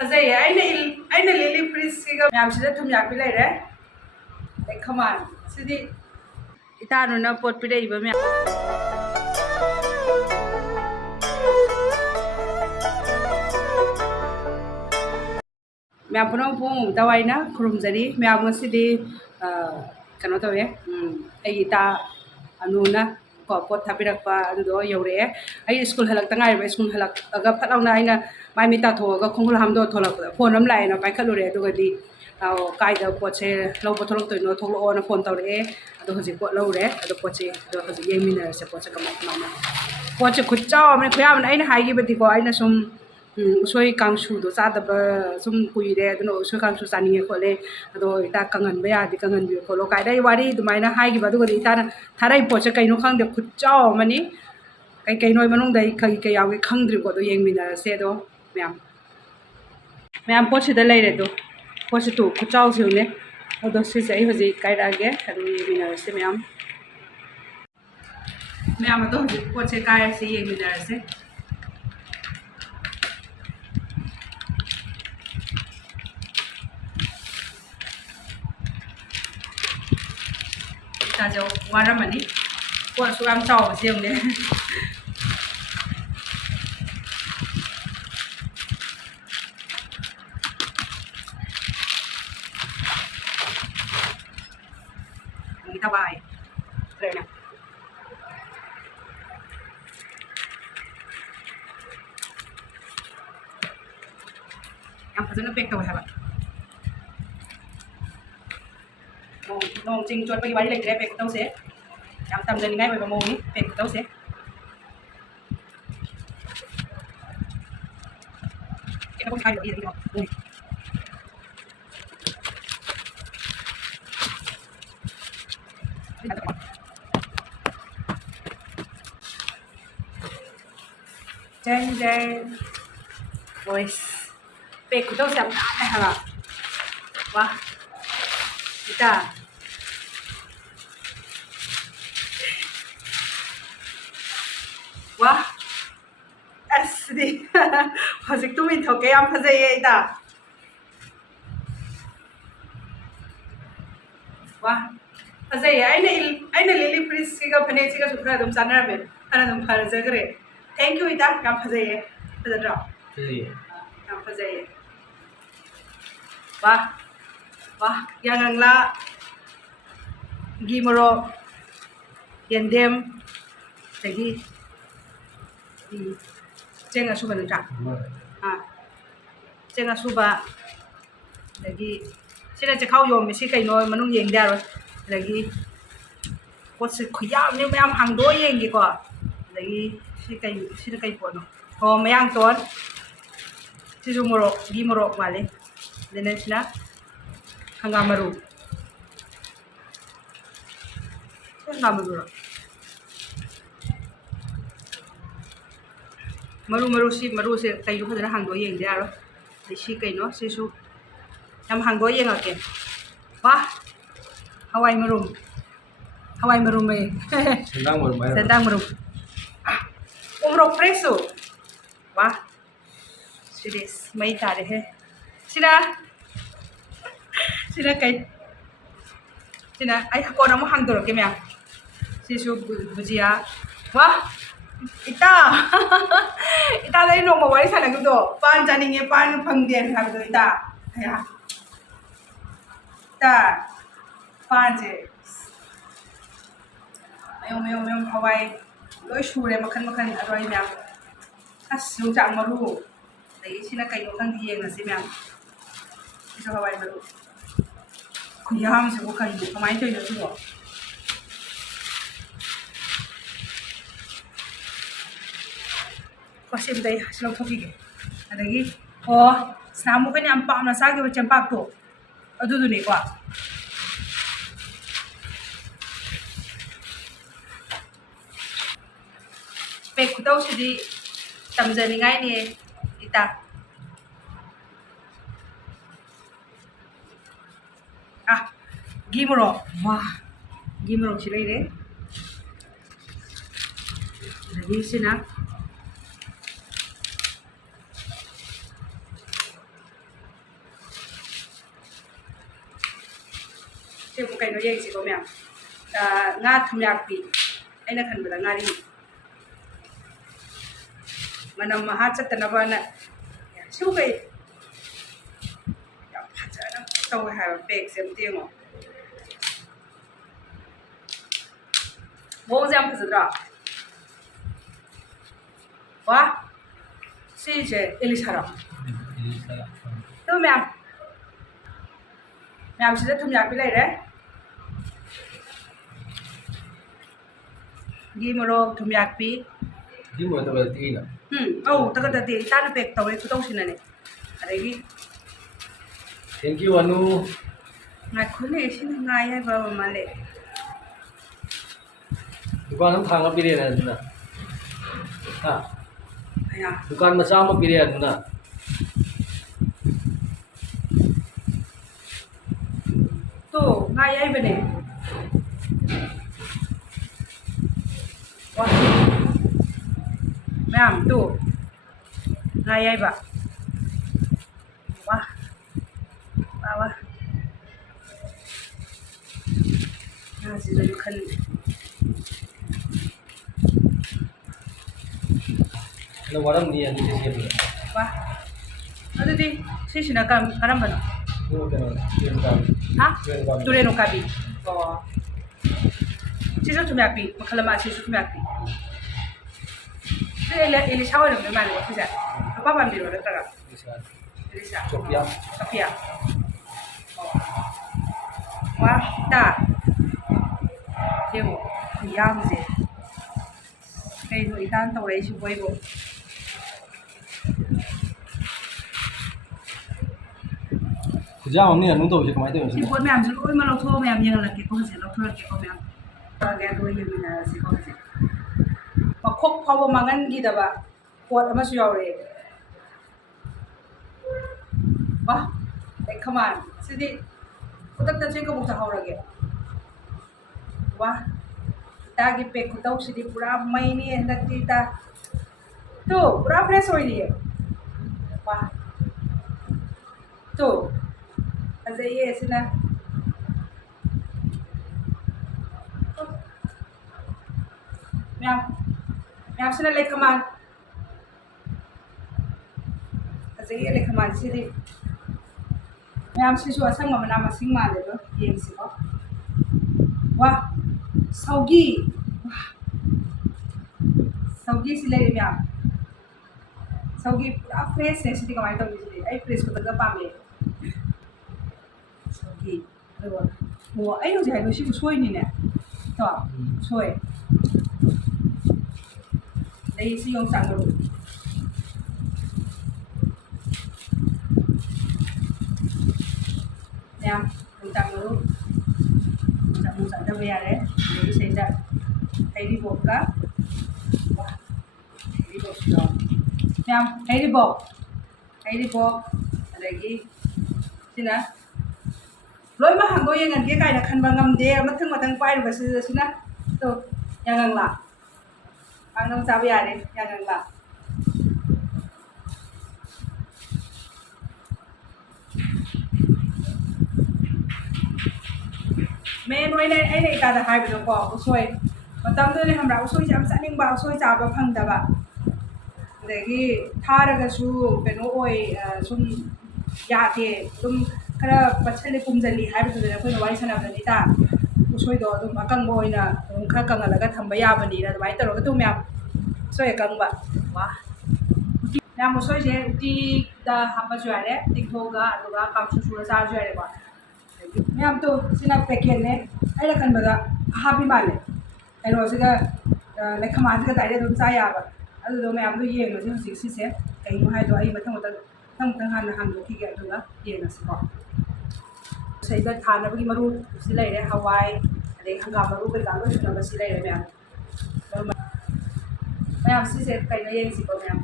ꯐꯖꯩꯌꯦ ꯑꯩꯅ ꯂꯤꯂꯤ ꯄ꯭ꯔꯤꯟꯁꯀꯤꯒ ꯃꯌꯥꯝꯁꯤꯗ ꯊꯨꯝ ꯌꯥꯛꯄꯤ ꯂꯩꯔꯦ ꯈꯃꯥꯟ ꯁꯤꯗꯤ ꯏꯇꯥꯅꯨꯅ ꯄꯣꯠ ꯄꯤꯔꯛꯏꯕ ꯃꯌꯥꯝ ꯃꯌꯥꯝ ꯄꯨꯝꯅꯃꯛ ꯇꯋꯥꯏꯅ ꯈꯨꯔꯨꯝꯖꯔꯤ ꯃꯌꯥꯝ ꯉꯁꯤꯗꯤ ꯀꯩꯅꯣ ꯇꯧꯋꯦ ꯑꯩꯒꯤ ꯏꯇꯥ ꯑꯅꯨꯅ ꯀꯣ ꯄꯣꯠ ꯊꯥꯕꯤꯔꯛꯄ ꯑꯗꯨꯗꯣ ꯌꯧꯔꯛꯑꯦ ꯑꯩ ꯁ꯭ꯀꯨꯜ ꯍꯜꯂꯛꯇ ꯉꯥꯏꯔꯤꯕ ꯁ꯭ꯀꯨꯜ ꯍꯜꯂꯛꯑꯒ ꯐꯠ ꯂꯥꯎꯅ ꯑꯩꯅ ꯃꯥꯏ ꯃꯤꯠ ꯇꯥꯊꯣꯛꯑꯒ ꯈꯣꯡꯒꯨꯜ ꯍꯥꯝꯗꯣꯛꯑ ꯊꯣꯛꯂꯛꯄꯗ ꯐꯣꯟ ꯑꯃ ꯂꯥꯛꯑꯦꯅ ꯄꯥꯏꯈꯠꯂꯨꯔꯦ ꯑꯗꯨꯒꯗꯤ ꯀꯥꯏꯗ ꯄꯣꯠꯁꯦ ꯂꯧꯕ ꯊꯣꯛꯂꯛꯇꯣꯏꯅꯣ ꯊꯣꯛꯂꯛꯑꯣꯅ ꯐꯣꯟ ꯇꯧꯔꯛꯑꯦ ꯑꯗꯣ ꯍꯧꯖꯤꯛ ꯄꯣꯠ ꯂꯧꯔꯦ ꯑꯗꯣ ꯄꯣꯠꯁꯦ ꯑꯗꯣ ꯍꯧꯖꯤꯛ ꯌꯦꯡꯃꯤꯟꯅꯔꯁꯦ ꯄꯣꯠꯁꯦ ꯀꯃꯥꯏꯅ ꯄꯣꯠꯁꯦ ꯈꯨꯠꯆꯥꯎ ꯑꯃꯅ ꯈꯨꯌꯥꯝꯅ ꯑꯩꯅ ꯍꯥꯏꯈꯤꯕꯗꯤꯀꯣ ꯑꯩꯅ ꯁꯨꯝ ꯎꯁꯣꯏ ꯀꯥꯡꯁꯨꯗꯣ ꯆꯥꯗꯕ ꯁꯨꯝ ꯀꯨꯏꯔꯦ ꯑꯗꯨꯅ ꯎꯁꯣꯏ ꯀꯥꯡꯁꯨ ꯆꯥꯅꯤꯡꯉꯦ ꯈꯣꯠꯂꯦ ꯑꯗꯣ ꯏꯇꯥ ꯀꯪꯍꯟꯕ ꯌꯥꯔꯗꯤ ꯀꯪꯍꯟꯕꯤꯌꯨ ꯈꯣꯠꯂꯣ ꯀꯥꯏꯗ ꯑꯩ ꯋꯥꯔꯤ ꯑꯗꯨꯃꯥꯏꯅ ꯍꯥꯏꯈꯤꯕ ꯑꯗꯨꯒꯗꯤ ꯏꯇꯥꯅ ꯊꯥꯔꯛꯏ ꯄꯣꯠꯁꯦ ꯀꯩꯅꯣ ꯈꯪꯗꯦ ꯈꯨꯠꯆꯥꯎ ꯑꯃꯅꯤ ꯀꯩꯅꯣ ꯃꯅꯨꯡꯗ ꯑꯩ ꯀꯩ ꯌꯥꯎꯒꯦ ꯈꯪꯗ꯭ꯔꯤꯀꯣ ꯑꯗꯣ ꯌꯦꯡꯃꯤꯟꯅꯔꯁꯦ ꯑꯗꯣ ꯃꯌꯥꯝ ꯄꯣꯠꯁꯤꯗ ꯂꯩꯔꯦ ꯑꯗꯣ ꯄꯣꯠꯁꯤ ꯈꯨꯠꯆꯥꯎꯁꯤꯅꯦ ꯑꯗꯣ ꯁꯤꯁꯦ ꯑꯩ ꯍꯧꯖꯤꯛ ꯀꯥꯏꯔꯛꯑꯒꯦ ꯑꯗꯨ ꯌꯦꯡꯃꯤꯟꯅꯔꯁꯦ ꯃꯌꯥꯝ ꯑꯗꯣ ꯍꯧꯖꯤꯛ ꯄꯣꯠꯁꯦ ꯀꯥꯏꯔꯁꯤ ꯌꯦꯡꯃꯤꯟꯅꯔꯁꯦ ꯏꯇꯥꯁꯦ ꯋꯥꯔꯝꯃꯅꯤ ꯄꯣꯠ ꯑꯁꯨꯛ ꯌꯥꯝ ꯆꯥꯎꯕꯁꯦ ꯌꯦꯡꯉꯨꯅꯦ ꯇꯕꯥꯏ ꯂꯩꯅ ꯌꯥꯝ ꯐꯖꯅ ꯄꯦꯛ ꯇꯧꯋꯦ ꯍꯥꯏꯕ ꯅꯣꯡ ꯆꯤꯡ ꯆꯣꯠꯄꯒꯤ ꯋꯥꯔꯤ ꯂꯩꯇ꯭ꯔꯦ ꯄꯦꯛ ꯇꯧꯁꯦ ꯌꯥꯝ ꯇꯝꯖꯅꯤꯡꯉꯥꯏ ꯑꯣꯏꯕ ꯃꯑꯣꯡꯅꯤ ꯄꯦꯛ ꯇꯧꯁꯦ ꯖꯦꯟ ꯖꯦꯟ ꯚꯣꯏꯁ ꯄꯦꯛ ꯈꯨꯇꯧꯁꯦ ꯌꯥꯝ ꯅꯥꯟꯅꯦ ꯍꯥꯏꯕ ꯋꯥ ꯏꯇꯥ ꯋꯥ ꯑꯁꯗꯤ ꯍꯧꯖꯤꯛ ꯇꯨꯃꯤꯟ ꯊꯣꯛꯀꯦ ꯌꯥꯝ ꯐꯖꯩꯌꯦ ꯏꯇꯥ ꯋꯥ ꯐꯖꯩꯌꯦ ꯑꯩꯅ ꯂꯤꯂꯤ ꯄ꯭ꯔꯤꯟꯁꯁꯤꯒ ꯐꯅꯦꯛꯁꯤꯒꯁꯨ ꯈꯔ ꯑꯗꯨꯝ ꯆꯥꯟꯅꯔꯝꯃꯦ ꯈꯔ ꯑꯗꯨꯝ ꯐꯖꯈ꯭ꯔꯦ ꯊꯦꯡꯛ ꯌꯨ ꯏꯇꯥ ꯌꯥꯝ ꯐꯖꯩꯌꯦ ꯐꯖꯗ꯭ꯔꯣ ꯌꯥꯝ ꯐꯖꯩꯌꯦ ꯋꯥ ꯋꯥ ꯌꯥꯉꯪꯂꯥ ꯘꯤ ꯃꯣꯔꯣꯛ ꯌꯦꯟꯗꯦꯝ ꯑꯗꯒꯤ ꯆꯦꯡ ꯑꯁꯨꯕ ꯅꯠꯇ꯭ꯔꯥ ꯆꯦꯡ ꯑꯁꯨꯕ ꯑꯗꯒꯤ ꯁꯤꯅ ꯆꯦꯈꯥꯎ ꯌꯣꯝꯃꯤ ꯁꯤ ꯀꯩꯅꯣ ꯃꯅꯨꯡ ꯌꯦꯡꯗ ꯌꯥꯔꯣꯏ ꯑꯗꯒꯤ ꯄꯣꯠꯁꯦ ꯈꯨꯌꯥꯝꯅꯤ ꯃꯌꯥꯝ ꯍꯥꯡꯗꯣꯛꯑ ꯌꯦꯡꯒꯦꯀꯣ ꯑꯗꯒꯤ ꯁꯤꯅ ꯀꯩ ꯄꯣꯠꯅꯣ ꯑꯣ ꯃꯌꯥꯡꯇꯣꯟ ꯁꯤꯁꯨ ꯃꯣꯔꯣꯛ ꯘꯤ ꯃꯣꯔꯣꯛ ꯃꯥꯜꯂꯤ ꯑꯗꯨꯅ ꯁꯤꯅ ꯍꯪꯒꯥꯝ ꯃꯔꯨ hanggang maguro. Maru si kayo ko na hanggo yung diaro. Si kayo si su. Nam hanggo yung akin. Wah, Hawaii marum. Hawaii marum eh. Sendang marum. Umro preso. Wah, siris may tari he. Sina kay. Sina ay ako na mo hangdo ke mya. Si su bujia. Wah, ita. Ita dahil no mawari sa nagdo. Pan janinge pan pangdian hagdo ita. Kaya. Ita. Pan je. Mayong Hawaii. Loi shure makan aroy mya. As yung jang maru. Dahil sina kayo kang diyeng na si mya. Iso Hawaii maru. Kuyam sa ko kayo. Kamain to yun ito. Kasi biday silang tokige. Adagi, snamu kanya ang paam na sagi wa champak to. Adudu ni kwa. Pek ko daw di tamjani ngay ni ita. Gimoro. Wah. Gimoro sila ire. Adagi sina. ꯁꯤꯕꯨ ꯀꯩꯅꯣ ꯌꯦꯡꯁꯤꯀꯣ ꯃꯌꯥꯝ ꯉꯥ ꯊꯨꯝꯌꯥꯛꯄꯤ ꯑꯩꯅ ꯈꯟꯕꯗ ꯉꯥꯔꯤ ꯃꯅꯝ ꯃꯍꯥ ꯆꯠꯇꯅꯕꯅ ꯁꯤꯕꯨ ꯀꯩ ꯌꯥꯝ ꯐꯖꯅ ꯇꯧꯋꯦ ꯍꯥꯏꯕ ꯕꯦꯒꯁꯦ ꯑꯝꯇ ꯌꯦꯡꯉꯣ ꯃꯑꯣꯡꯁꯦ ꯌꯥꯝ ꯐꯖꯗ꯭ꯔꯣ ꯋꯥ ꯁꯤꯁꯦ ꯏꯂꯤꯁꯥꯔꯣ ꯇꯨ ꯃꯌꯥꯝ ꯁꯤꯗ ꯊꯨꯝꯌꯥꯛꯄꯤ ꯂꯩꯔꯦ ꯒꯤ ꯃꯣꯔꯣꯛ ꯊꯨꯝꯌꯥꯛꯄꯤ Di mo ito ba tina? ꯇꯒꯗꯗꯤ ꯏꯇꯥꯅ ꯄꯦꯛ ꯇꯧꯔꯦ ꯈꯨꯇꯧꯁꯤꯅꯅꯦ ꯑꯗꯒꯤ Thank you, Anu. ꯉꯥꯏꯈꯣꯅꯦ ꯁꯤꯅ ꯉꯥ ꯌꯥꯏꯕ ꯃꯥꯜꯂꯦ Dukaan ang thanga pili na na. Ha? ꯑꯌꯥ Dukaan masama pili na. ꯇꯣ ꯉꯥ ꯌꯥꯏꯕꯅꯦ ꯋꯥ ꯃꯌꯥꯝ ꯇꯣ ꯉꯥ ꯌꯥꯏꯕ ꯋꯥ ꯋꯥ ꯋꯥ ꯉꯥꯁꯤꯁꯨ ꯃꯈꯜ Ano waram niya ni siya niya. 와 ꯑꯗꯨꯗꯤ ꯁꯤꯁꯤꯅ ꯀꯔꯝꯕꯅꯣ Ano ka na? Yan ka. ꯍꯥ ꯇꯨꯔꯦꯟ ꯎꯀꯥꯕꯤ ꯑꯣ ꯁꯤꯁꯨ ꯊꯨꯝꯌꯥꯛꯄꯤ ꯃꯈꯜ ꯑꯃ ꯁꯤꯁꯨ ꯊꯨꯝꯌꯥꯛꯄꯤ ꯁꯤ ꯏꯂꯤꯁꯥ ꯑꯣꯏꯔꯝꯗꯣꯏ ꯃꯥꯜꯂꯦꯀꯣ ꯁꯤꯁꯦ ꯅꯨꯄꯥ ꯄꯥꯝꯕꯤꯔꯣ ꯅꯠꯇ꯭ꯔꯒ Isa. 이리샤. Sophia. 소피아. 와, 나. 제모. 이양제. 그래도 일단 또 레이시 보이고. Kuja ang niya nung daw siya kamay tayo 이 siya. 보면 안 주고 얼마나 처음에 안 영을게 거기서 넣을게 보면. 내가 또 이름이나 시거지. 막콕 파고 망한 기다봐. 꽃 아마수 야오래. 와, 그만. 쓰디. kutak sih ko sa haurage. Wah, tagi pe kutak sidi pura may ni hendak tita. Tu, pura fresh oil ni. Wah. Tu. Asa ye sina. Ma'am sina like kaman. Asa ye like kaman sidi. ꯃꯌꯥꯝ ꯁꯤꯁꯨ ꯑꯁꯪꯕ ꯃꯅꯥ ꯃꯁꯤꯡ ꯃꯥꯜꯂꯦꯕ ꯌꯦꯡꯁꯤꯀꯣ ꯋꯥ ꯁꯧꯒꯤ ꯁꯧꯒꯤꯁꯤ ꯂꯩꯔꯦ ꯃꯌꯥꯝ ꯁꯧꯒꯤ ꯄꯨꯔꯥ ꯐ꯭ꯔꯦꯁꯅꯦ ꯁꯤꯗꯤ ꯀꯃꯥꯏꯅ ꯇꯧꯅꯤ ꯁꯤꯗꯤ ꯑꯩ ꯐ꯭ꯔꯦꯁ ꯈꯨꯗꯛꯇ ꯄꯥꯝꯃꯦ ꯁꯧꯒꯤ ꯑꯗꯨꯒ ꯑꯣ ꯑꯩ ꯍꯧꯖꯤꯛ ꯍꯥꯏꯗꯣ ꯁꯤꯕꯨ ꯁꯣꯏꯅꯤꯅꯦ ꯀꯣ ꯁꯣꯏ ꯑꯗꯩ ꯁꯤ ꯌꯣꯡꯆꯥꯛ ꯃꯔꯨ ya tentang dulu muncak dah bayar jadi saya dah hari boka wah hari bok dong yang hari bok lagi sini lối mà hàng đôi yang cái cái là khăn bằng ngầm đê mất thương mà thằng quay được sự sini tuh yang ngang lah ang nong sabi ari yang ngang lah ꯃꯦꯟ ꯑꯣꯏꯅ ꯑꯩꯅ ꯏꯇꯥꯗ ꯍꯥꯏꯕꯗꯣꯀꯣ ꯎꯁꯣꯏ ꯃꯇꯝꯗꯨꯗꯤ ꯈꯪꯕ꯭ꯔꯥ ꯎꯁꯣꯏꯁꯦ ꯌꯥꯝ ꯆꯥꯅꯤꯡꯕ ꯎꯁꯣꯏ ꯆꯥꯕ ꯐꯪꯗꯕ ꯑꯗꯒꯤ ꯊꯥꯔꯒꯁꯨ ꯀꯩꯅꯣ ꯑꯣꯏ ꯁꯨꯝ ꯌꯥꯗꯦ ꯑꯗꯨꯝ ꯈꯔ ꯄꯠꯁꯜꯂꯤ ꯄꯨꯝꯖꯜꯂꯤ ꯍꯥꯏꯕꯗꯨꯗ ꯑꯩꯈꯣꯏꯅ ꯋꯥꯔꯤ ꯁꯥꯟꯅꯕꯗ ꯏꯇꯥ ꯎꯁꯣꯏꯗꯣ ꯑꯗꯨꯝ ꯑꯀꯪꯕ ꯑꯣꯏꯅ ꯑꯗꯨꯝ ꯈꯔ ꯀꯪꯍꯜꯂꯒ ꯊꯝꯕ ꯌꯥꯕꯅꯤꯅ ꯑꯗꯨꯃꯥꯏꯅ ꯇꯧꯔꯒ ꯑꯗꯨꯝ ꯃꯌꯥꯝ ꯎꯁꯣꯏ ꯑꯀꯪꯕ ꯋꯥ ꯃꯌꯥꯝ ꯎꯁꯣꯏꯁꯦ ꯎꯇꯤꯗ ꯍꯥꯞꯄꯁꯨ ꯌꯥꯔꯦ ꯇꯤꯡꯊꯣꯛꯑꯒ ꯑꯗꯨꯒ ꯀꯥꯡꯁꯨ ꯁꯨꯔ ꯆꯥꯔꯁꯨ ꯌꯥꯔꯦꯀꯣ ꯃꯌꯥꯝ ꯇꯨ ꯁꯤꯅ ꯄꯦꯀꯦꯠꯅꯦ ꯑꯩꯅ ꯈꯟꯕꯗ ꯑꯍꯥꯕꯤ ꯃꯥꯜꯂꯦ ꯀꯩꯅꯣꯁꯤꯒ ꯂꯩꯈꯃꯥꯟꯁꯤꯒ ꯗꯥꯏꯔꯦꯛ ꯑꯗꯨꯝ ꯆꯥ ꯌꯥꯕ ꯑꯗꯨꯗꯣ ꯃꯌꯥꯝꯗꯣ ꯌꯦꯡꯉꯁꯤ ꯍꯧꯖꯤꯛ ꯁꯤꯁꯦ ꯀꯩꯅꯣ ꯍꯥꯏꯗꯣ ꯑꯩ ꯃꯊꯪ ꯍꯥꯟꯅ ꯍꯥꯡꯗꯣꯛꯈꯤꯒꯦ ꯑꯗꯨꯒ ꯌꯦꯡꯉꯁꯤꯀꯣ ꯁꯤꯗ ꯊꯥꯅꯕꯒꯤ ꯃꯔꯨ ꯁꯤ ꯂꯩꯔꯦ ꯍꯋꯥꯏ ꯑꯗꯩ ꯍꯪꯒꯥꯝ ꯃꯔꯨ ꯀꯩꯀꯥ ꯂꯣꯏ ꯁꯨꯅꯕ ꯁꯤ ꯂꯩꯔꯦ ꯃꯌꯥꯝ ꯁꯤꯁꯦ ꯀꯩꯅꯣ ꯌꯦꯡꯁꯤꯀꯣ ꯃꯌꯥꯝ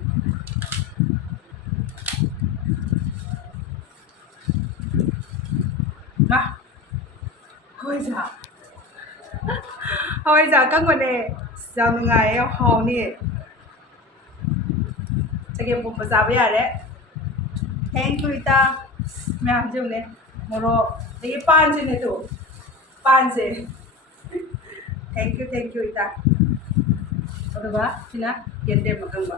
ꯃꯥ hawaiiza ꯑꯀꯪꯕꯅꯦ ꯌꯥꯝ ꯅꯨꯡꯉꯥꯏꯌꯦ ꯌꯥꯝ ꯍꯥꯎꯅꯤ ꯆꯒꯦꯝꯄꯣꯝꯕ ꯆꯥꯕ ꯌꯥꯔꯦ ꯊꯦꯡꯛ ꯌꯨ ꯏꯇꯥ ꯃꯌꯥꯝ ꯌꯦꯡꯉꯨꯅꯦ ꯃꯣꯔꯣꯛ ꯑꯗꯒꯤ ꯄꯥꯟꯁꯤꯅꯦ ꯇꯨ ꯄꯥꯟꯁꯦ thank you ꯏꯇꯥ ꯑꯗꯨꯒ ꯁꯤꯅ ꯌꯦꯟꯗꯦꯝ ꯑꯀꯪꯕ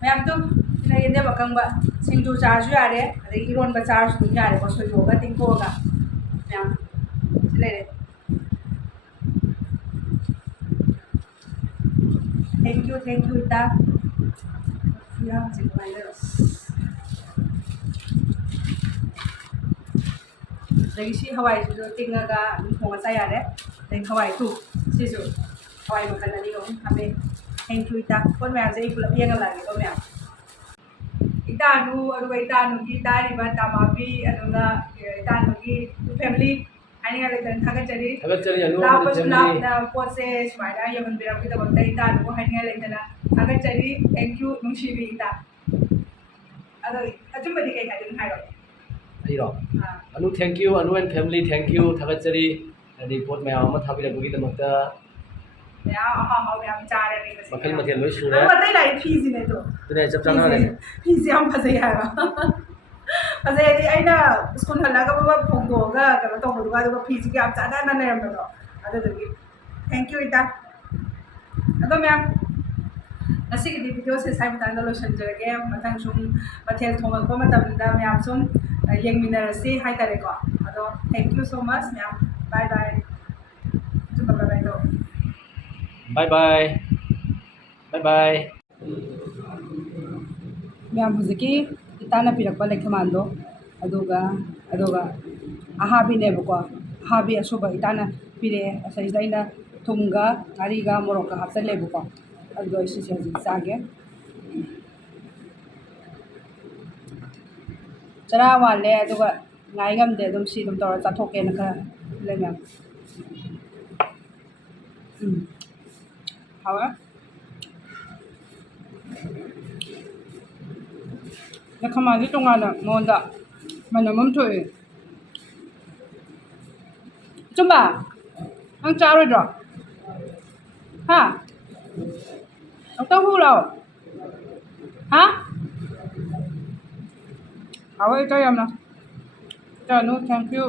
ꯃꯌꯥꯝ ꯇꯨ ꯁꯤꯅ ꯌꯦꯟꯗꯦꯝ ꯑꯀꯪꯕ ꯁꯤꯡꯖꯨ ꯆꯥꯔꯁꯨ ꯌꯥꯔꯦ ꯑꯗꯒꯤ ꯏꯔꯣꯟꯕ ꯆꯥꯔꯁꯨ ꯑꯗꯨꯝ ꯌꯥꯔꯦꯀꯣ ꯁꯣꯏꯗꯣꯛꯑꯒ ꯇꯤꯡꯊꯣꯛꯑꯒ ꯃꯌꯥꯝ ꯁꯤ ꯂꯩꯔꯦ thank you ꯏꯇꯥ ꯍꯧꯖꯤꯛ ꯄꯥꯏꯔꯣ ꯑꯗꯒꯤ ꯁꯤ ꯍꯋꯥꯏꯁꯤꯁꯨ ꯇꯤꯡꯉꯒ ꯑꯗꯨꯝ ꯊꯣꯡꯉ ꯆꯥ ꯌꯥꯔꯦ ꯑꯗꯒꯤ ꯍꯋꯥꯏ ꯇꯨ ꯁꯤꯁꯨ ꯍꯋꯥꯏ ꯃꯈꯜ ꯑꯅꯤ ꯑꯍꯨꯝ ꯍꯥꯞꯄꯦ thank you ꯏꯇꯥ ꯄꯣꯠ ꯃꯌꯥꯝꯁꯦ ꯑꯩ ꯄꯨꯂꯞ ꯌꯦꯡꯍꯜꯂꯛꯑꯒꯦꯀꯣ ꯃꯌꯥꯝ ꯏꯇꯥꯅꯨ ꯑꯗꯨꯒ ꯏꯇꯥꯅꯨꯒꯤ ꯇꯥꯔꯤꯕ ꯇꯥꯃꯥꯕꯤ ꯑꯗꯨꯒ ꯏꯇꯥꯅꯨꯒꯤ ꯐꯦꯃꯤꯂꯤ ꯍꯥꯏꯅꯤꯡꯉꯥꯏ ꯂꯩꯇꯅ ꯊꯥꯒꯠꯆꯔꯤ ꯂꯥꯞꯄꯁꯨ ꯂꯥꯞꯅ ꯄꯣꯠꯁꯦ ꯁꯨꯃꯥꯏꯅ ꯌꯧꯍꯟꯕꯤꯔꯛꯄꯒꯤꯗꯃꯛꯇ ꯏꯇꯥꯅꯨꯕꯨ ꯍꯥꯏꯅꯤꯡꯉꯥꯏ ꯂꯩꯇꯅ ꯊꯥꯒꯠꯆꯔꯤ thank you ꯅꯨꯡꯁꯤꯕꯤ ꯏꯇꯥ ꯑꯗꯣ ꯑꯆꯨꯝꯕꯗꯤ ꯀꯩ ꯍꯥꯏꯗꯣꯏꯅꯣ ꯍꯥꯏꯔꯣ ꯑꯩꯔꯣ ꯑꯅꯨ ꯊꯦꯡꯛ ꯌꯨ ꯑꯅꯨ ꯑꯦꯟ ꯐꯦꯃꯤꯂꯤ ꯊꯦꯡꯛ ꯌꯨ ꯊꯥꯒꯠꯆꯔꯤ ꯍꯥꯏꯗꯤ ꯄꯣꯠ ꯃꯌꯥꯝ ꯑꯃ ꯊꯥꯕꯤꯔꯛꯄꯒꯤꯗꯃꯛꯇ ꯃꯌꯥꯝ ꯑꯍꯥꯎ ꯃꯌꯥꯝ ꯆꯥꯔꯦ ꯃꯈꯜ ꯃꯊꯦꯜ ꯂꯣꯏ ꯁꯨꯔꯦ ꯑꯗꯨꯒ ꯑꯇꯩ ꯂꯥꯏꯔꯤ ꯐꯤꯁꯤꯅꯦ ꯑꯗꯣ ꯑꯗꯨꯅꯦ ꯆꯞ ꯆꯥꯅꯔꯦ ꯐꯤꯁꯦ ꯌꯥꯝ ꯐꯖꯩ ꯍꯥꯏꯕ ꯐꯖꯩ ꯍꯥꯏꯗꯤ ꯑꯩꯅ ꯁ꯭ꯀꯨꯜ ꯍꯜꯂꯛꯑꯒ ꯕꯕꯥ ꯐꯣꯡꯗꯣꯛꯑꯒ ꯀꯩꯅꯣ ꯇꯧꯕꯗꯨꯒ ꯑꯗꯨꯒ ꯐꯤꯁꯤꯒ ꯌꯥꯝ ꯆꯥꯟꯅꯅ ꯂꯩꯔꯝꯕꯗꯣ ꯑꯗꯨꯗꯨꯒꯤ ꯊꯦꯡꯛ ꯌꯨ ꯏꯇꯥ ꯑꯗꯣ ꯃꯌꯥꯝ ꯉꯁꯤꯒꯤꯗꯤ ꯚꯤꯗꯤꯑꯣꯁꯦ ꯁ꯭ꯋꯥꯏ ꯃꯇꯥꯡꯗ ꯂꯣꯏꯁꯤꯟꯖꯔꯒꯦ ꯃꯊꯪ ꯁꯨꯝ ꯃꯊꯦꯜ ꯊꯣꯡꯉꯛꯄ ꯃꯇꯝꯗ ꯃꯌꯥꯝ ꯁꯨꯝ ꯌꯦꯡꯃꯤꯟꯅꯔꯁꯤ ꯍꯥꯏꯇꯥꯔꯦꯀꯣ ꯑꯗꯣ ꯊꯦꯡꯛ ꯌꯨ ꯁꯣ ꯃꯆ ꯃꯌꯥꯝ ꯕꯥꯏ ꯕꯥꯏ ꯆꯨꯝꯕ ꯕꯥꯏ ꯕꯥꯏ ꯕꯥꯏ ꯕꯥꯏ ꯃꯌꯥꯝ ꯍꯧꯖꯤꯛꯀꯤ ꯏꯇꯥꯅ ꯄꯤꯔꯛꯄ ꯂꯩꯈꯃꯥꯟꯗꯣ ꯑꯗꯨꯒ ꯑꯍꯥꯕꯤꯅꯦꯕꯀꯣ ꯑꯍꯥꯕꯤ ꯑꯁꯨꯕ ꯏꯇꯥꯅ ꯄꯤꯔꯛꯑꯦ ꯑꯁꯤꯁꯤꯗ ꯑꯩꯅ ꯊꯨꯝꯒ ꯉꯥꯔꯤꯒ ꯃꯣꯔꯣꯛꯀ ꯍꯥꯞꯆꯜꯂꯦꯕꯀꯣ ꯑꯗꯨꯗꯣ ꯑꯩ ꯁꯤꯁꯦ ꯍꯧꯖꯤꯛ ꯆꯥꯒꯦ ꯆꯔꯥ ꯋꯥꯜꯂꯦ ꯑꯗꯨꯒ ꯉꯥꯏ ꯉꯝꯗꯦ ꯑꯗꯨꯝ ꯁꯤ ꯑꯗꯨꯝ ꯇꯧꯔ ꯆꯥꯊꯣꯛꯀꯦꯅ ꯈꯔ ꯂꯩ ꯃꯌꯥꯝ ꯍꯥꯎꯋꯦ ꯂꯩꯈꯃꯥꯟꯁꯦ ꯇꯣꯉꯥꯟꯅ ꯃꯉꯣꯟꯗ ꯃꯅꯝ ꯑꯃ ꯊꯣꯛꯑꯦ ꯆꯨꯝꯕ ꯅꯪ ꯆꯥꯔꯣꯏꯗ꯭ꯔꯣ ꯍꯥ ꯇꯧ ꯂꯥꯛꯑꯣ ꯍꯥ ꯍꯥꯎꯋꯦ ꯏꯇꯥ ꯌꯥꯝꯅ ꯏꯇꯥꯅꯨ ꯊꯦꯡꯛ ꯌꯨ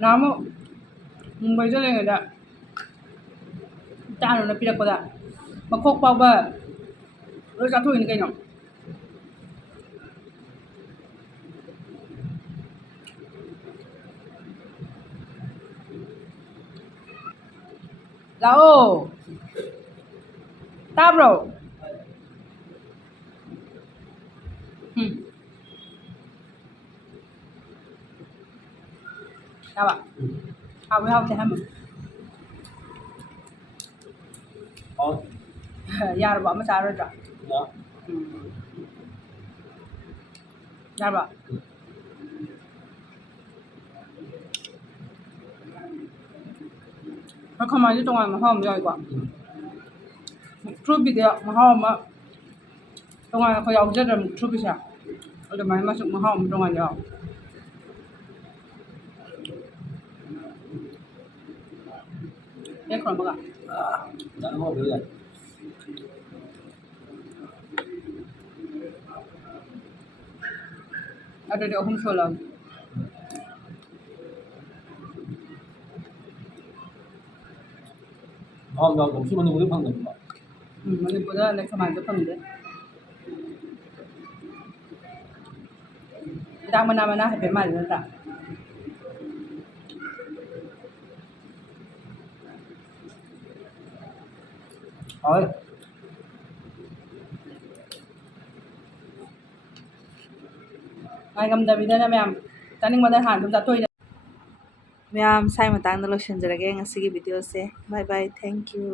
ꯅꯍꯥꯟꯃꯨꯛ ꯃꯨꯝꯕꯩꯗ ꯂꯩꯔꯤꯉꯩꯗ ꯏꯇꯥꯅꯨꯅ ꯄꯤꯔꯛꯄꯗ ꯃꯈꯣꯛ ꯐꯥꯎꯕ ꯂꯣꯏ ꯆꯥꯊꯣꯛꯏꯅꯤ ꯀꯩꯅꯣ ꯂꯥꯛꯑꯣ ꯇꯥꯕ꯭ꯔꯣ ꯇꯥꯕ ꯍꯥꯎꯋꯦ ꯍꯥꯎꯇꯦ ꯍꯥꯏꯃ ꯌꯥꯔꯕꯣ ꯑꯃ ꯆꯥꯔꯣꯏꯗ꯭ꯔꯣ ꯌꯥꯔꯕ ꯂꯩꯈꯃꯥꯟꯁꯦ ꯇꯣꯉꯥꯟꯅ ꯃꯍꯥꯎ ꯑꯃ ꯌꯥꯎꯏꯀꯣ ꯃꯨꯛꯊ꯭ꯔꯨꯕꯤꯗ ꯃꯍꯥꯎ ꯑꯃ ꯇꯣꯉꯥꯟꯅ ꯑꯩꯈꯣꯏ ꯌꯥꯎꯖꯗ꯭ꯔ ꯃꯨꯛꯊ꯭ꯔꯨꯕꯤꯁꯦ ꯑꯗꯨꯃꯥꯏꯅ ꯃꯁꯨ ꯃꯍꯥꯎ ꯑꯃ ꯇꯣꯉꯥꯟꯅ ꯌꯥꯎꯏ ꯈ꯭ꯔꯣ ꯑꯃꯒ ꯑꯗꯨꯗꯤ ꯑꯍꯨꯝ ꯁꯨꯍꯜꯂꯛꯑꯒꯦ ꯁꯤ ꯃꯅꯤꯄꯨꯔꯗ ꯐꯪꯗꯕ꯭ꯔꯣ ꯃꯅꯤꯄꯨꯔꯗ ꯂꯩꯈꯃꯥꯟꯁꯦ ꯐꯪꯗꯦ ꯍꯤꯗꯥꯛ ꯃꯅꯥ ꯍꯥꯏꯐꯦꯠ ꯃꯥꯜꯂꯤ ꯅꯠꯇ꯭ꯔꯥ ꯉꯥꯏꯉꯝꯗꯕꯤꯗꯅ ꯃꯌꯥꯝ ꯆꯥꯅꯤꯡꯕꯗ ꯍꯥꯟꯅ ꯑꯗꯨꯝ ꯆꯥꯊꯣꯛꯏꯅꯦ ꯃꯌꯥꯝ ꯁꯥꯏ ꯃꯇꯥꯡꯗ ꯂꯣꯏꯁꯤꯟꯖꯔꯒꯦ ꯉꯁꯤꯒꯤ ꯚꯤꯗꯤꯑꯣꯁꯦ ꯕꯥꯏ ꯕꯥꯏ ꯊꯦꯡꯛ ꯌꯨ